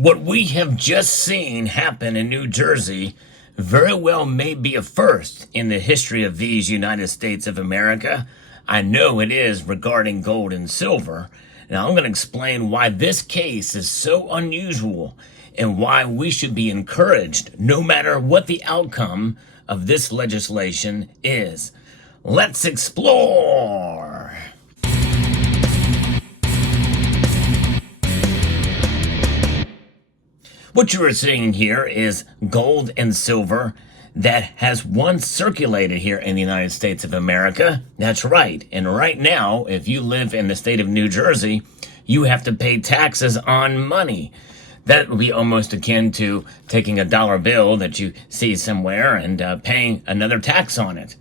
What we have just seen happen in New Jersey very well may be a first in the history of these United States of America. I know it is regarding gold and silver. Now I'm going to explain why this case is so unusual and why we should be encouraged no matter what the outcome of this legislation is. Let's explore. What you are seeing here is gold and silver that has once circulated here in the United States of America. That's right. And right now, if you live in the state of New Jersey, you have to pay taxes on money. That would be almost akin to taking a dollar bill that you see somewhere and paying another tax on it.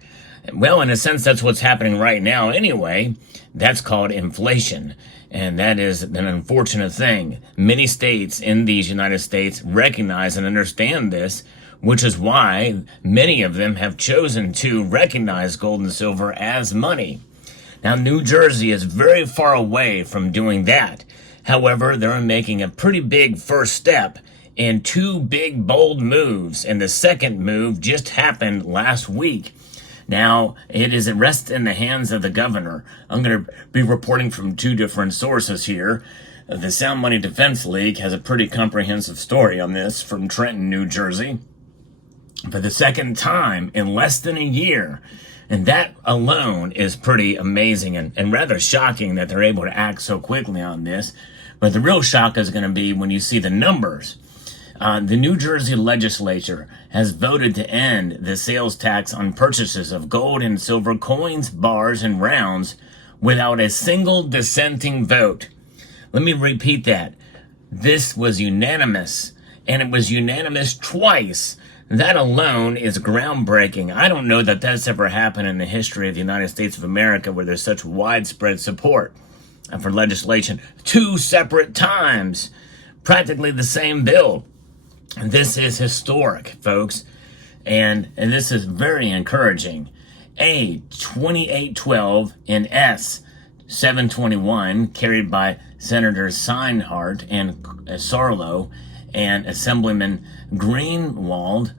Well, in a sense, that's what's happening right now anyway. That's called inflation. And that is an unfortunate thing. Many states in these United States recognize and understand this, which is why many of them have chosen to recognize gold and silver as money. Now, New Jersey is very far away from doing that. However, they're making a pretty big first step in two big, bold moves. And the second move just happened last week. Now, it rests in the hands of the governor. I'm going to be reporting from two different sources here. The Sound Money Defense League has a pretty comprehensive story on this from Trenton, New Jersey. For the second time in less than a year. And that alone is pretty amazing and rather shocking that they're able to act so quickly on this. But the real shock is going to be when you see the numbers. The New Jersey legislature has voted to end the sales tax on purchases of gold and silver coins, bars, and rounds without a single dissenting vote. Let me repeat that. This was unanimous, and it was unanimous twice. That alone is groundbreaking. I don't know that that's ever happened in the history of the United States of America where there's such widespread support for legislation. Two separate times, practically the same bill. This is historic, folks, and this is very encouraging. A 2812 and S 721, carried by Senators Sinehart and Sarlo and Assemblyman Greenwald,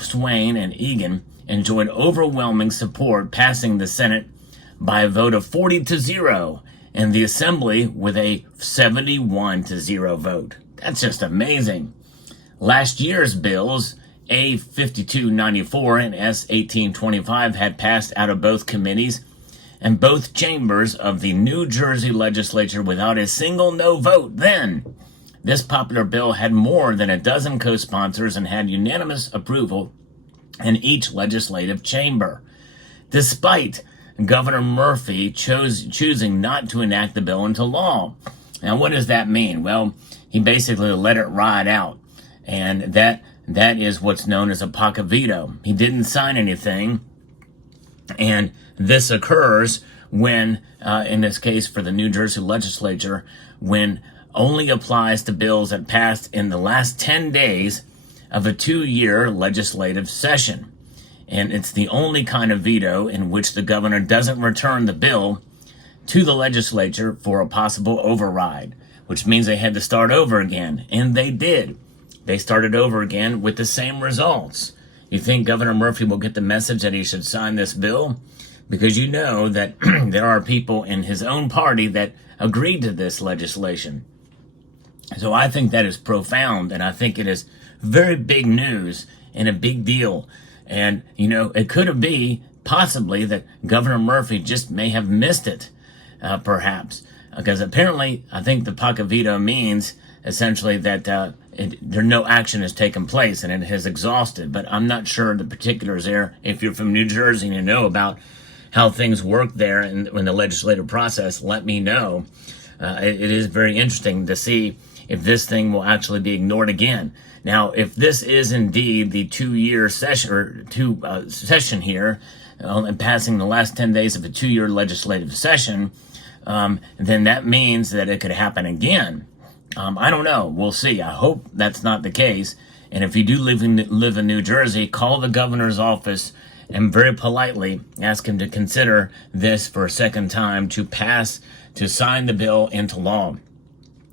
Swain, and Egan, enjoyed overwhelming support, passing the Senate by a vote of 40-0 and the Assembly with a 71-0 vote. That's just amazing. Last year's bills, A 5294 and S 1825, had passed out of both committees and both chambers of the New Jersey legislature without a single no vote then. This popular bill had more than a dozen co-sponsors and had unanimous approval in each legislative chamber, despite Governor Murphy choosing not to enact the bill into law. Now, what does that mean? Well, he basically let it ride out. And that is what's known as a pocket veto. He didn't sign anything. And this occurs when, in this case for the New Jersey legislature, when only applies to bills that passed in the last 10 days of a 2-year legislative session. And it's the only kind of veto in which the governor doesn't return the bill to the legislature for a possible override, which means they had to start over again. And they did. They started over again with the same results. You think Governor Murphy will get the message that he should sign this bill? Because you know that there are people in his own party that agreed to this legislation. So I think that is profound, and I think it is very big news and a big deal. And, you know, it could be possibly that Governor Murphy just may have missed it, perhaps. Because apparently, I think the pocket veto means essentially that no action has taken place and it has exhausted. But I'm not sure the particulars there. If you're from New Jersey and you know about how things work there in the legislative process, let me know. It is very interesting to see if this thing will actually be ignored again. Now, if this is indeed the 2-year session session here, and passing the last 10 days of a 2-year legislative session, then that means that it could happen again. I don't know. We'll see. I hope that's not the case. And if you do live in New Jersey, call the governor's office and very politely ask him to consider this for a second time to sign the bill into law.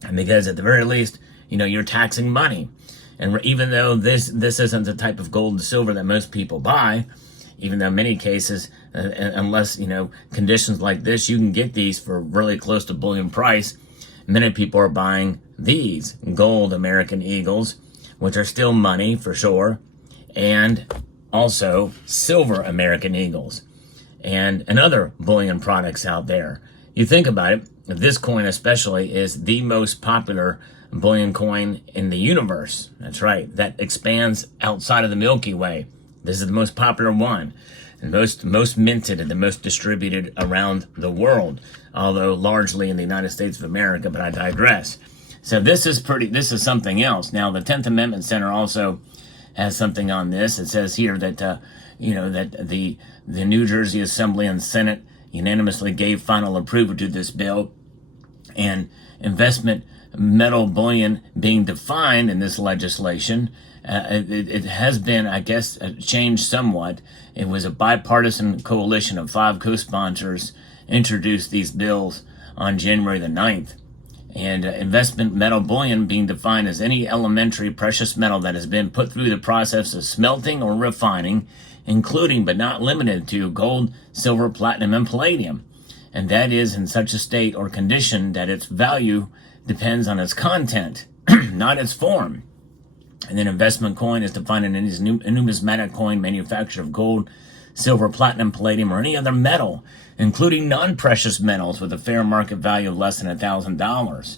And because at the very least, you're taxing money. And even though this isn't the type of gold and silver that most people buy, even though in many cases, unless, conditions like this, you can get these for really close to bullion price, many people are buying these gold American Eagles, which are still money for sure, and also silver American Eagles, and other bullion products out there. You think about it, this coin especially is the most popular bullion coin in the universe. That's right, that expands outside of the Milky Way. This is the most popular one, and most minted and the most distributed around the world, although largely in the United States of America, but I digress. So this is something else. Now, the 10th Amendment Center also has something on this. It says here that, that the New Jersey Assembly and Senate unanimously gave final approval to this bill, and investment metal bullion being defined in this legislation. It has been, I guess, changed somewhat. It was a bipartisan coalition of 5 co-sponsors introduced these bills on January the 9th. And investment metal bullion being defined as any elementary precious metal that has been put through the process of smelting or refining, including but not limited to gold, silver, platinum, and palladium. And that is in such a state or condition that its value depends on its content, not its form. And then investment coin is defined in any numismatic coin manufactured of gold, silver, platinum, palladium, or any other metal, including non-precious metals with a fair market value of less than $1,000.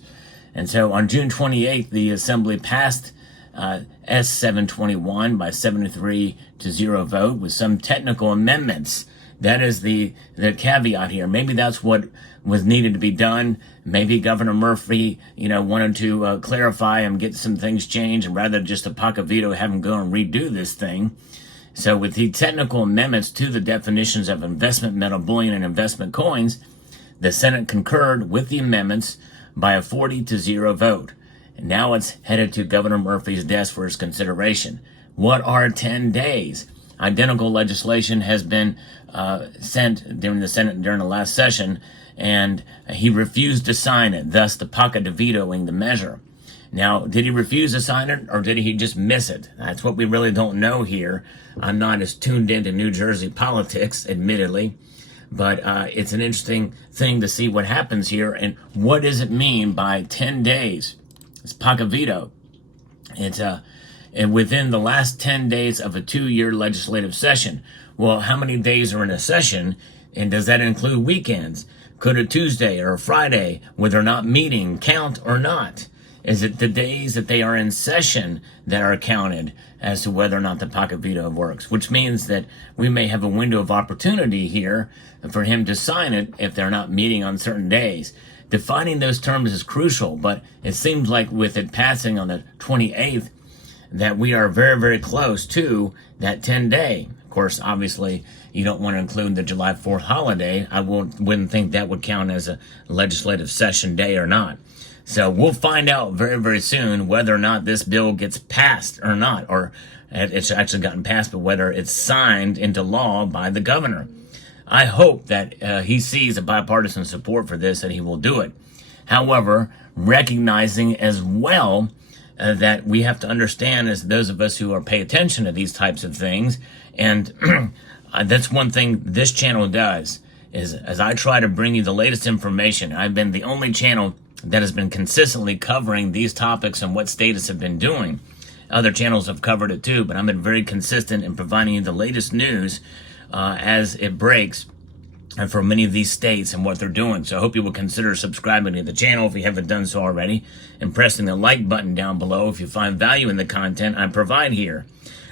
And so on June 28th, the Assembly passed S721 by 73-0 vote with some technical amendments. That is the caveat here. Maybe that's what was needed to be done. Maybe Governor Murphy, wanted to clarify and get some things changed, and rather just a pocket veto, have him go and redo this thing. So with the technical amendments to the definitions of investment metal bullion and investment coins, the Senate concurred with the amendments by a 40-0 vote. And now it's headed to Governor Murphy's desk for his consideration. What are 10 days? Identical legislation has been sent during the Senate during the last session, and he refused to sign it, thus the pocket vetoing the measure. Now, did he refuse to sign it, or did he just miss it? That's what we really don't know here. I'm not as tuned into New Jersey politics, admittedly, but it's an interesting thing to see what happens here, and what does it mean by 10 days? It's pocket veto. It's and within the last 10 days of a 2-year legislative session. Well, how many days are in a session, and does that include weekends? Could a Tuesday or a Friday, where they're not meeting, count or not? Is it the days that they are in session that are counted as to whether or not the pocket veto works? Which means that we may have a window of opportunity here for him to sign it if they're not meeting on certain days. Defining those terms is crucial, but it seems like with it passing on the 28th, that we are very, very close to that 10-day. Of course, obviously, you don't want to include the July 4th holiday. I wouldn't think that would count as a legislative session day or not. So we'll find out very, very soon whether or not this bill gets passed or not, or it's actually gotten passed, but whether it's signed into law by the governor. I hope that he sees a bipartisan support for this and he will do it. However, recognizing as well that we have to understand, as those of us who are pay attention to these types of things, and that's one thing this channel does, is as I try to bring you the latest information. I've been the only channel that has been consistently covering these topics and what states have been doing. Other channels have covered it too, but I've been very consistent in providing you the latest news as it breaks and for many of these states and what they're doing. So I hope you will consider subscribing to the channel if you haven't done so already, and pressing the like button down below if you find value in the content I provide here.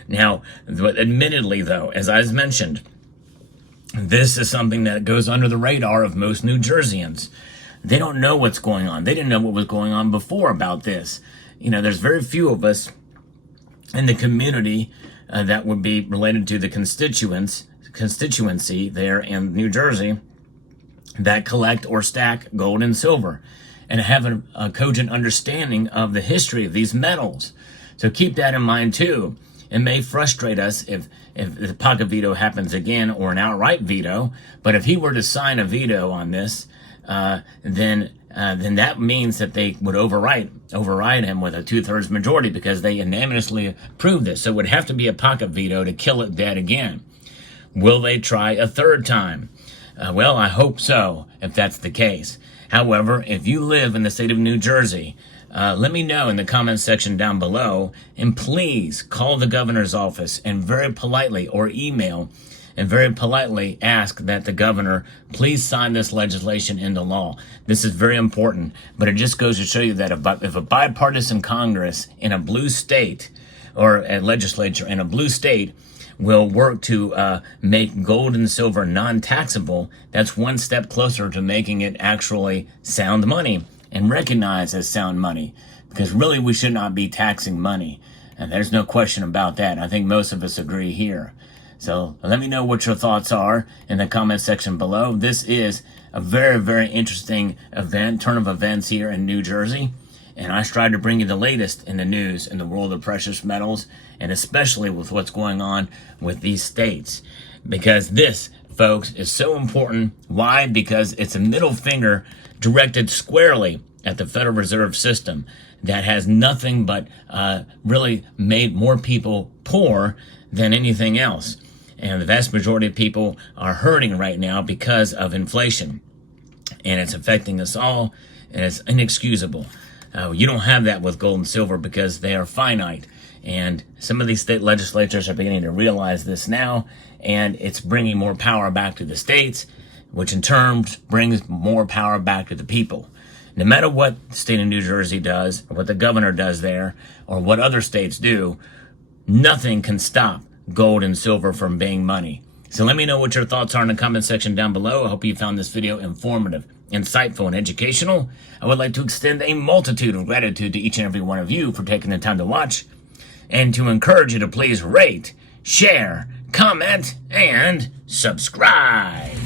Now, admittedly though, as I mentioned, this is something that goes under the radar of most New Jerseyans. They don't know what's going on. They didn't know what was going on before about this. There's very few of us in the community that would be related to the constituency there in New Jersey that collect or stack gold and silver and have a cogent understanding of the history of these metals. So keep that in mind too. It may frustrate us if the pocket veto happens again, or an outright veto, but if he were to sign a veto on this, then then that means that they would override him with a 2/3 majority because they unanimously approved this. So it would have to be a pocket veto to kill it dead again. Will they try a third time? Well, I hope so, if that's the case. However, if you live in the state of New Jersey, let me know in the comments section down below, and please call the governor's office and very politely, or email and very politely ask that the governor please sign this legislation into law. This is very important, but it just goes to show you that if a bipartisan Congress in a blue state, or a legislature in a blue state, will work to make gold and silver non-taxable, that's one step closer to making it actually sound money and recognized as sound money. Because really, we should not be taxing money. And there's no question about that. I think most of us agree here. So let me know what your thoughts are in the comment section below. This is a very, very interesting turn of events here in New Jersey. And I strive to bring you the latest in the news in the world of precious metals, and especially with what's going on with these states. Because this, folks, is so important. Why? Because it's a middle finger directed squarely at the Federal Reserve System that has nothing but really made more people poor than anything else. And the vast majority of people are hurting right now because of inflation. And it's affecting us all, and it's inexcusable. You don't have that with gold and silver because they are finite. And some of these state legislatures are beginning to realize this now, and it's bringing more power back to the states, which in turn brings more power back to the people. No matter what the state of New Jersey does, or what the governor does there, or what other states do, nothing can stop gold and silver from being money. So let me know what your thoughts are in the comment section down below. I hope you found this video informative, insightful, and educational. I would like to extend a multitude of gratitude to each and every one of you for taking the time to watch, and to encourage you to please rate, share, comment, and subscribe.